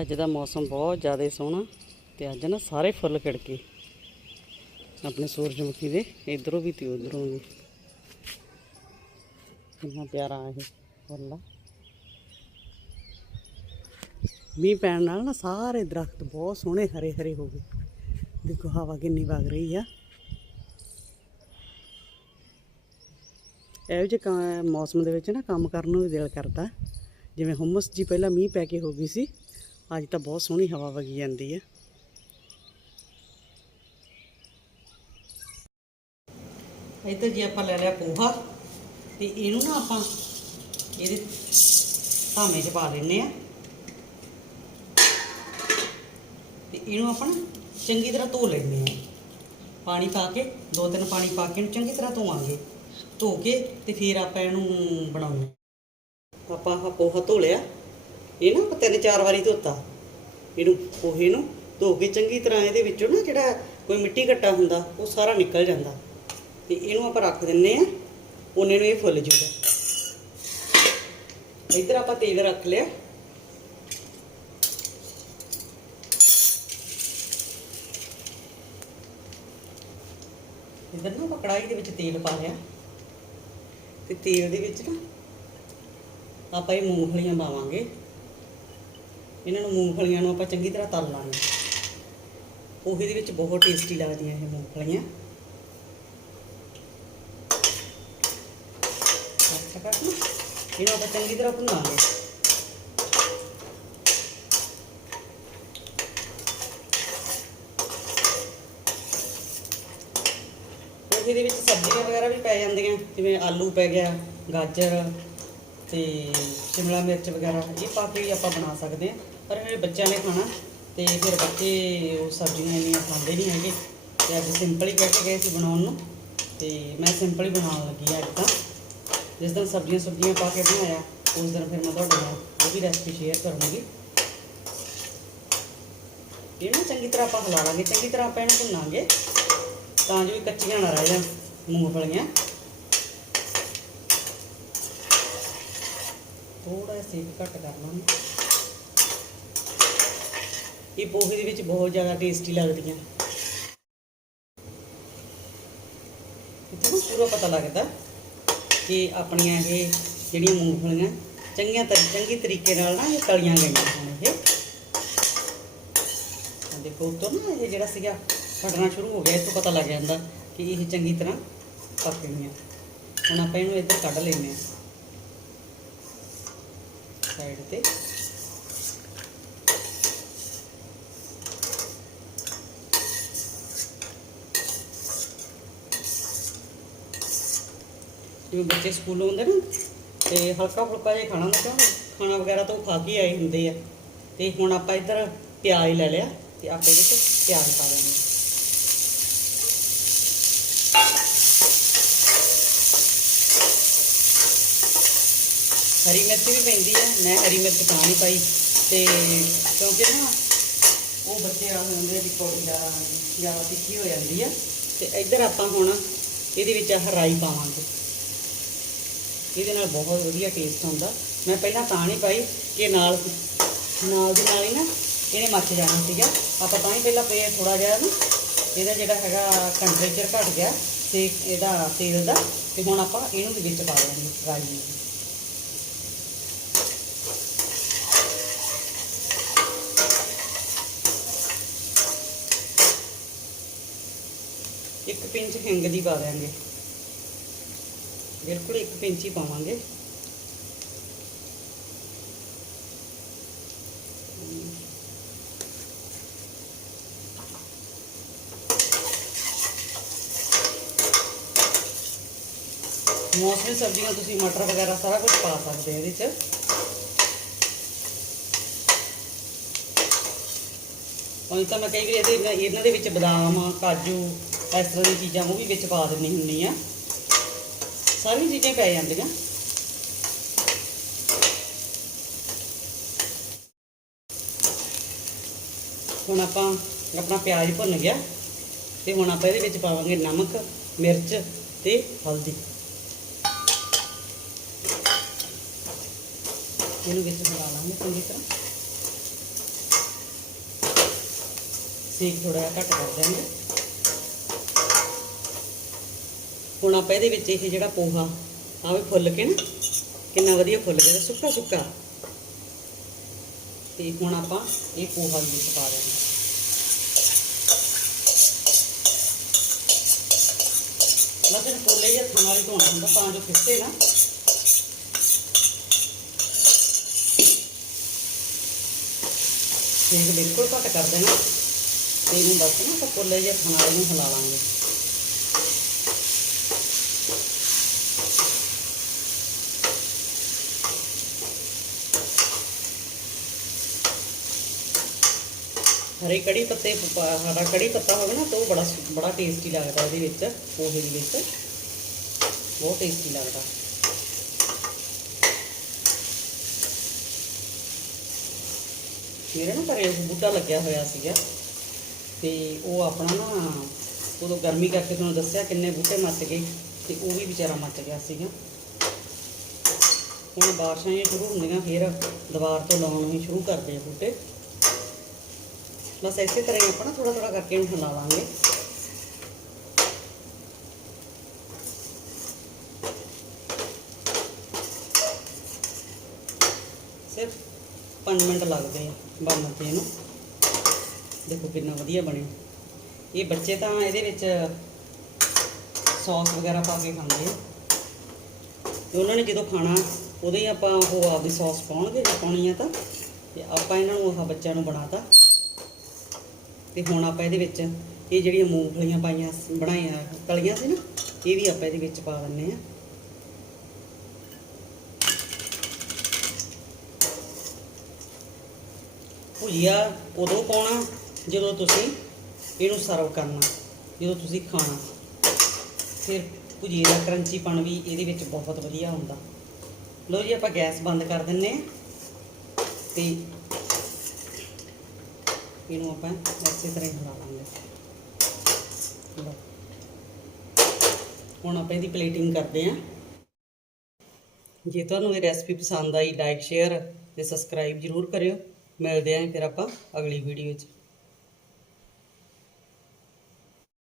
ਅੱਜ ਦਾ ਮੌਸਮ ਬਹੁਤ ਜ਼ਿਆਦਾ ਸੋਹਣਾ ਤੇ ਅੱਜ ਨਾ ਸਾਰੇ ਫੁੱਲ ਖਿੜਕੇ। ਆਪਣੇ ਸੂਰਜਮੁਖੀ ਦੇ, ਇਧਰੋਂ ਵੀ ਤੇ ਉਧਰੋਂ ਵੀ। ਕਿੰਨਾ ਪਿਆਰਾ ਇਹ ਫੁੱਲ ਆ। ਮੀਂਹ ਪੈਣ ਨਾਲ ਨਾ ਸਾਰੇ ਦਰਖਤ ਬਹੁਤ ਸੋਹਣੇ ਹਰੇ ਹਰੇ ਹੋ ਗਏ। ਦੇਖੋ ਹਵਾ ਕਿੰਨੀ ਵਗ ਰਹੀ ਆ। ਇਹੋ ਜਿਹੇ ਕਾ- ਮੌਸਮ ਦੇ ਵਿੱਚ ਨਾ ਕੰਮ ਕਰਨ ਨੂੰ ਵੀ ਦਿਲ ਕਰਦਾ। ਜਿਵੇਂ ਹੁਮਸ ਜੀ ਪਹਿਲਾਂ ਮੀਂਹ ਪੈ ਕੇ ਹੋ ਗਈ ਸੀ। ਅੱਜ ਤਾਂ ਬਹੁਤ ਸੋਹਣੀ ਹਵਾ ਵਗੀ ਜਾਂਦੀ ਹੈ। ਇੱਧਰ ਜੀ ਆਪਾਂ ਲੈ ਲਿਆ ਪੋਹਾ ਤੇ ਇਹਨੂੰ ਨਾ ਆਪਾਂ ਇਹਦੇ ਧਾਮੇ 'ਚ ਪਾ ਲੈਨੇ ਆ ਤੇ ਇਹਨੂੰ ਆਪਾਂ ਚੰਗੀ ਤਰ੍ਹਾਂ ਧੋ ਲੈਂਦੇ ਆ ਪਾਣੀ ਪਾ ਕੇ, ਦੋ ਤਿੰਨ ਪਾਣੀ ਪਾ ਕੇ ਇਹਨੂੰ ਚੰਗੀ ਤਰ੍ਹਾਂ ਧੋਵਾਂਗੇ। ਧੋ ਕੇ ਤੇ ਫਿਰ ਆਪਾਂ ਇਹਨੂੰ ਬਣਾਉਂਦੇ ਹਾਂ। ਆਪਾਂ ਆਹ ਪੋਹਾ ਧੋ ਲਿਆ। ਇਹ ਨਾ ਆਪਾਂ ਤਿੰਨ ਚਾਰ ਵਾਰੀ ਧੋਤਾ। ਇਹਨੂੰ ਪੋਹੇ ਨੂੰ ਧੋ ਕੇ ਚੰਗੀ ਤਰ੍ਹਾਂ ਇਹਦੇ ਵਿੱਚੋਂ ਨਾ ਜਿਹੜਾ ਕੋਈ ਮਿੱਟੀ ਘੱਟਾ ਹੁੰਦਾ, ਉਹ ਸਾਰਾ ਨਿਕਲ ਜਾਂਦਾ। ਤੇ ਇਹਨੂੰ ਆਪਾਂ ਰੱਖ ਦਿੰਨੇ ਆ ਉਹਨੇ ਨੂੰ ਇਹ ਫੁੱਲ ਜੂਗਾ। ਇੱਧਰ ਆਪਾਂ ਤੇਲ ਰੱਖ ਲਿਆ। ਇੱਧਰ ਨਾ ਆਪਾਂ ਕੜਾਹੀ ਦੇ ਵਿੱਚ ਤੇਲ ਪਾ ਲਿਆ। ਤੇ ਤੇਲ ਦੇ ਵਿੱਚ ਨਾ ਆਪਾਂ ਇਹ ਮੂੰਗਫਲੀਆਂ ਪਾਵਾਂਗੇ। ਇਹਨਾਂ ਨੂੰ ਮੂੰਗਫਲੀਆਂ ਨੂੰ ਆਪਾਂ ਚੰਗੀ ਤਰ੍ਹਾਂ ਤਲ ਲਾਂਗੇ। ਪੋਹੇ ਦੇ ਵਿੱਚ ਬਹੁਤ ਟੇਸਟੀ ਲੱਗਦੀਆਂ ਇਹ ਮੂੰਗਫਲੀਆਂ। ਇਹਨੂੰ ਆਪਾਂ ਚੰਗੀ ਤਰ੍ਹਾਂ ਭੁੰਨਾਂਗੇ। ਪੋਹੇ ਦੇ ਵਿੱਚ ਸਬਜ਼ੀਆਂ ਵਗੈਰਾ ਵੀ ਪੈ ਜਾਂਦੀਆਂ, ਜਿਵੇਂ ਆਲੂ ਪੈ ਗਿਆ, ਗਾਜਰ ਤੇ ਸ਼ਿਮਲਾ ਮਿਰਚ ਵਗੈਰਾ ਇਹ ਪਾ ਕੇ ਵੀ ਆਪਾਂ ਬਣਾ ਸਕਦੇ ਹਾਂ। ਪਰ ਫਿਰ ਬੱਚਿਆਂ ਨੇ ਖਾਣਾ, ਤੇ ਫਿਰ ਬੱਚੇ ਉਹ ਸਬਜ਼ੀਆਂ ਇੰਨੀਆਂ ਖਾਂਦੇ ਨਹੀਂ ਹੈਗੇ। ਤੇ ਅੱਜ ਸਿੰਪਲ ਹੀ ਕਹਿ ਕੇ ਗਏ ਸੀ ਬਣਾਉਣ ਨੂੰ। ਤੇ ਮੈਂ ਸਿੰਪਲ ਹੀ ਬਣਾਉਣ ਲੱਗੀ ਹਾਂ ਅੱਜ ਤਾਂ। ਜਿਸ ਦਿਨ ਸਬਜ਼ੀਆਂ ਸੁਬਜ਼ੀਆਂ ਪਾ ਕੇ ਬਣਾਇਆ, ਉਸ ਦਿਨ ਫਿਰ ਮੈਂ ਤੁਹਾਡੇ ਨਾਲ ਉਹ ਵੀ ਰੈਸਪੀ ਸ਼ੇਅਰ ਕਰੂੰਗੀ। ਇਹਨੂੰ ਚੰਗੀ ਤਰ੍ਹਾਂ ਆਪਾਂ ਹਿਲਾ ਲਾਂਗੇ, ਚੰਗੀ ਤਰ੍ਹਾਂ ਆਪਾਂ ਇਹਨੂੰ ਭੁੰਨਾਂਗੇ, ਤਾਂ ਜੋ ਇਹ ਕੱਚੀਆਂ ਨਾ ਰਹਿ ਜਾਣ, ਮੂੰਗਫਲੀਆਂ। ਥੋੜਾ ਸੇਕ ਘੱਟ ਕਰ ਲਾਂਗੇ ਇਹ ਪੋਹੇ ਦੇ ਵਿੱਚ ਬਹੁਤ ਜ਼ਿਆਦਾ ਟੇਸਟੀ ਲੱਗਦੀਆਂ। ਇੱਥੇ ਪੂਰਾ ਪਤਾ ਲੱਗਦਾ ਕਿ ਆਪਣੀਆਂ ਇਹ ਜਿਹੜੀਆਂ ਮੂੰਗਫਲੀਆਂ, ਚੰਗੀਆਂ ਤਰ, ਚੰਗੀ ਤਰੀਕੇ ਨਾਲ ਨਾ ਇਹ ਤਲੀਆਂ ਗਈਆਂ ਹਨ ਇਹ। ਦੇਖੋ, ਉੱਤੋਂ ਨਾ ਇਹ ਜਿਹੜਾ ਸੀਗਾ ਫਟਣਾ ਸ਼ੁਰੂ ਹੋ ਗਿਆ ਇਹ ਤੋਂ ਪਤਾ ਲੱਗ ਜਾਂਦਾ ਕਿ ਇਹ ਚੰਗੀ ਤਰ੍ਹਾਂ ਪੱਕ ਗਈਆਂ। ਹੁਣ ਆਪਾਂ ਇਹਨੂੰ ਇੱਧਰ ਕੱਢ ਲੈਂਦੇ ਹਾਂ। ਸਾਈਡ ਤੇ ਜਿਵੇਂ ਬੱਚੇ ਸਕੂਲੋਂ ਆਉਂਦੇ ਨਾ ਤੇ ਹਲਕਾ ਫੁਲਕਾ ਜਿਹਾ ਖਾਣਾ ਹੁੰਦਾ ਕਿਉਂ ਖਾਣਾ ਵਗੈਰਾ ਤਾਂ ਉਹ ਖਾ ਕੇ ਆਏ ਹੁੰਦੇ ਆ ਤੇ ਹੁਣ ਆਪਾਂ ਇੱਧਰ ਪਿਆਜ਼ ਲੈ ਲਿਆ ਤੇ ਆਪਾਂ ਇਹਦੇ ਵਿੱਚ ਪਿਆਜ਼ ਪਾ ਦੇਣੇ ਹਰੀ ਮਿਰਚ ਵੀ ਪੈਂਦੀ ਹੈ ਮੈਂ ਹਰੀ ਮਿਰਚ ਤਾਂ ਨਹੀਂ ਪਾਈ ਤੇ ਕਿਉਂਕਿ ਨਾ ਉਹ ਬੱਚੇ ਆ ਹੁੰਦੇ ਵੀ ਕੋਈ ਜ਼ਿਆਦਾ ਜ਼ਿਆਦਾ ਤਿੱਖੀ ਹੋ ਜਾਂਦੀ ਆ, ਤੇ ਇੱਧਰ ਆਪਾਂ ਹੁਣ ਇਹਦੇ ਵਿੱਚ ਹਰਾਈ ਪਾਵਾਂਗੇ। ਇਹਦੇ ਨਾਲ ਬਹੁਤ ਵਧੀਆ ਟੇਸਟ ਆਉਂਦਾ ਮੈਂ ਪਹਿਲਾਂ ਤਾਂ ਨਹੀਂ ਪਾਈ ਕਿ ਨਾਲ ਨਾਲ ਦੀ ਨਾਲ ਹੀ ਨਾ ਇਹਨੇ ਮੱਚ ਜਾਣਾ ਸੀਗਾ। ਆਪਾਂ ਤਾਂ ਹੀ ਪਹਿਲਾਂ ਪਏ ਥੋੜਾ ਜਿਹਾ ਨਾ ਇਹਦਾ ਜਿਹੜਾ ਹੈਗਾ ਟੈਂਪਰੇਚਰ ਘਟ ਗਿਆ ਤੇ ਇਹਦਾ ਤੇਲ ਦਾ, ਤੇ ਹੁਣ ਆਪਾਂ ਇਹਨੂੰ ਵੀ ਵਿੱਚ ਪਾ ਦੇਵਾਂਗੇ ਰਾਈ ਨੂੰ। ਇੱਕ ਪਿੰਚ ਹਿੰਗ ਦੀ ਪਾ ਦਿਆਂਗੇ। ਬਿਲਕੁਲ ਇੱਕ ਪਿੰਚ ਹੀ ਪਾਵਾਂਗੇ। ਮੌਸਮੀ ਸਬਜ਼ੀਆਂ ਤੁਸੀਂ ਮਟਰ ਵਗੈਰਾ ਸਾਰਾ ਕੁਝ ਪਾ ਸਕਦੇ ਹੋ ਇਹਦੇ 'ਚ। ਹੁਣ ਤਾਂ ਮੈਂ ਕਈ ਵਾਰੀ ਇਹਦੇ ਇਹਨਾਂ ਦੇ ਵਿੱਚ ਬਦਾਮ, ਕਾਜੂ ਇਸ ਤਰ੍ਹਾਂ ਦੀਆਂ ਚੀਜ਼ਾਂ ਉਹ ਵੀ ਵਿੱਚ ਪਾ ਦਿੰਦੀ ਹੁੰਦੀ ਆ। ਸਾਰੀਆਂ ਚੀਜ਼ਾਂ ਪੈ ਜਾਂਦੀਆਂ। ਹੁਣ ਆਪਾਂ ਆਪਣਾ ਪਿਆਜ਼ ਭੁੰਨ ਗਿਆ ਤੇ ਹੁਣ ਆਪਾਂ ਇਹਦੇ ਵਿੱਚ ਪਾਵਾਂਗੇ ਨਮਕ, ਮਿਰਚ ਤੇ ਹਲਦੀ। ਇਹਨੂੰ ਵਿੱਚ ਮਿਲਾ ਲਾਂਗੇ ਚੰਗੀ ਤਰ੍ਹਾਂ। ਸੇਕ ਥੋੜਾ ਜਿਹਾ ਘੱਟ ਕਰ ਦਿਆਂਗੇ। ਹੁਣ ਆਪਾਂ ਇਹਦੇ ਵਿੱਚ ਇਹ ਜਿਹੜਾ ਪੋਹਾ ਆ ਵੀ ਫੁੱਲ ਕੇ ਨਾ, ਕਿੰਨਾ ਵਧੀਆ ਫੁੱਲ ਗਿਆ, ਸੁੱਕਾ ਸੁੱਕਾ। ਤੇ ਹੁਣ ਆਪਾਂ ਇਹ ਪੋਹਾ ਵੀ ਪਾ ਦੇਣਾ ਬਸ ਇਹ ਪੋਲੇ ਜਿਹੇ ਹੱਥਾਂ ਧੋਣਾ ਹੁੰਦਾ, ਤਾਂ ਜੋ ਫਿੱਟੇ ਨਾ। ਸੇਕ ਬਿਲਕੁਲ ਘੱਟ ਕਰ ਦੇਣਾ। ਤੇ ਇਹਨੂੰ ਬਸ ਨਾ ਆਪਾਂ ਪੋਲੇ ਜਿਹੇ ਹੱਥਾਂ ਨੂੰ ਇਹਨੂੰ ਹਿਲਾ ਲਾਂਗੇ। ਹਰੇ ਕੜੀ ਪੱਤੇ, ਪ- ਹਰਾ ਕੜੀ ਪੱਤਾ ਹੋਵੇ ਨਾ, ਤਾਂ ਉਹ ਬੜਾ ਬੜਾ ਟੇਸਟੀ ਲੱਗਦਾ ਉਹਦੇ ਵਿੱਚ, ਪੋਹੇ ਦੇ ਵਿੱਚ। ਬਹੁਤ ਟੇਸਟੀ ਲੱਗਦਾ। ਮੇਰੇ ਨਾ ਘਰੇ ਇੱਕ ਬੂਟਾ ਲੱਗਿਆ ਹੋਇਆ ਸੀਗਾ, ਤੇ ਉਹ ਆਪਣਾ ਨਾ, ਉਦੋਂ ਗਰਮੀ ਕਰਕੇ ਤੁਹਾਨੂੰ ਦੱਸਿਆ ਕਿੰਨੇ ਬੂਟੇ ਮੱਚ ਗਏ, ਤੇ ਉਹ ਵੀ ਵਿਚਾਰਾ ਮੱਚ ਗਿਆ ਸੀਗਾ। ਹੁਣ ਬਾਰਿਸ਼ਾਂ ਹੀ ਸ਼ੁਰੂ ਹੁੰਦੀਆਂ, ਫਿਰ ਦੀਵਾਰ ਤੋਂ ਲਾਉਣ ਵੀ ਸ਼ੁਰੂ ਕਰਦੇ ਆ ਬੂਟੇ। ਬਸ ਇਸੇ ਤਰ੍ਹਾਂ ਹੀ ਆਪਾਂ ਨਾ ਥੋੜਾ ਥੋੜਾ ਕਰਕੇ ਇਹਨੂੰ ਹਿਲਾ ਸਿਰਫ 5 ਮਿੰਟ ਲੱਗਦੇ ਆ ਬਣਨ ਤੇ ਇਹਨੂੰ। ਦੇਖੋ ਕਿੰਨਾ ਵਧੀਆ ਬਣਿਆ। ਇਹ ਬੱਚੇ ਤਾਂ ਇਹਦੇ ਵਿੱਚ ਸੌਸ ਵਗੈਰਾ ਪਾ ਕੇ ਖਾਂਦੇ ਆ। ਤੇ ਉਹਨਾਂ ਨੇ ਜਦੋਂ ਖਾਣਾ, ਉਦੋਂ ਹੀ ਆਪਾਂ ਉਹ ਆਪਦੀ ਸੌਸ ਪਾਉਣਗੇ, ਜੇ ਪਾਉਣੀ ਆ ਤਾਂ। ਤੇ ਆਪਾਂ ਇਹਨਾਂ ਨੂੰ, ਆਹ ਬੱਚਿਆਂ ਨੂੰ ਬਣਾਤਾ। ਤੇ ਹੁਣ ਆਪਾਂ ਇਹਦੇ ਵਿੱਚ ਇਹ ਜਿਹੜੀਆਂ ਮੂੰਗਫਲੀਆਂ ਪਾਈਆਂ ਬਣਾਈਆਂ ਤਲੀਆਂ ਸੀ ਨਾ, ਇਹ ਵੀ ਆਪਾਂ ਇਹਦੇ ਵਿੱਚ ਪਾ ਦਿੰਨੇ ਆ ਭੁਜੀਆ ਉਦੋਂ ਪਾਉਣਾ ਜਦੋਂ ਤੁਸੀਂ ਇਹਨੂੰ ਸਰਵ ਕਰਨਾ, ਜਦੋਂ ਤੁਸੀਂ ਖਾਣਾ। ਫਿਰ ਭੁਜੀਏ ਦਾ ਕਰੰਚੀਪਣ ਵੀ ਇਹਦੇ ਵਿੱਚ ਬਹੁਤ ਵਧੀਆ ਹੁੰਦਾ। ਲਓ ਜੀ ਆਪਾਂ ਗੈਸ ਬੰਦ ਕਰ ਦਿੰਨੇ ਆ ਤੇ ਇਹਨੂੰ ਆਪਾਂ ਇਸੇ ਤਰ੍ਹਾਂ ਹੀ ਹਿਲਾ ਲਾਂਗੇ। ਹੁਣ ਆਪਾਂ ਇਹਦੀ ਪਲੇਟਿੰਗ ਕਰਦੇ ਆਂ ਜੇ ਤੁਹਾਨੂੰ ਇਹ ਰੈਸਪੀ ਪਸੰਦ ਆਈ ਲਾਈਕ ਸ਼ੇਅਰ ਤੇ ਸਬਸਕ੍ਰਾਈਬ ਜਰੂਰ ਕਰਿਓ। ਮਿਲਦੇ ਆਂ ਫਿਰ ਆਪਾਂ ਅਗਲੀ ਵੀਡੀਓ 'ਚ।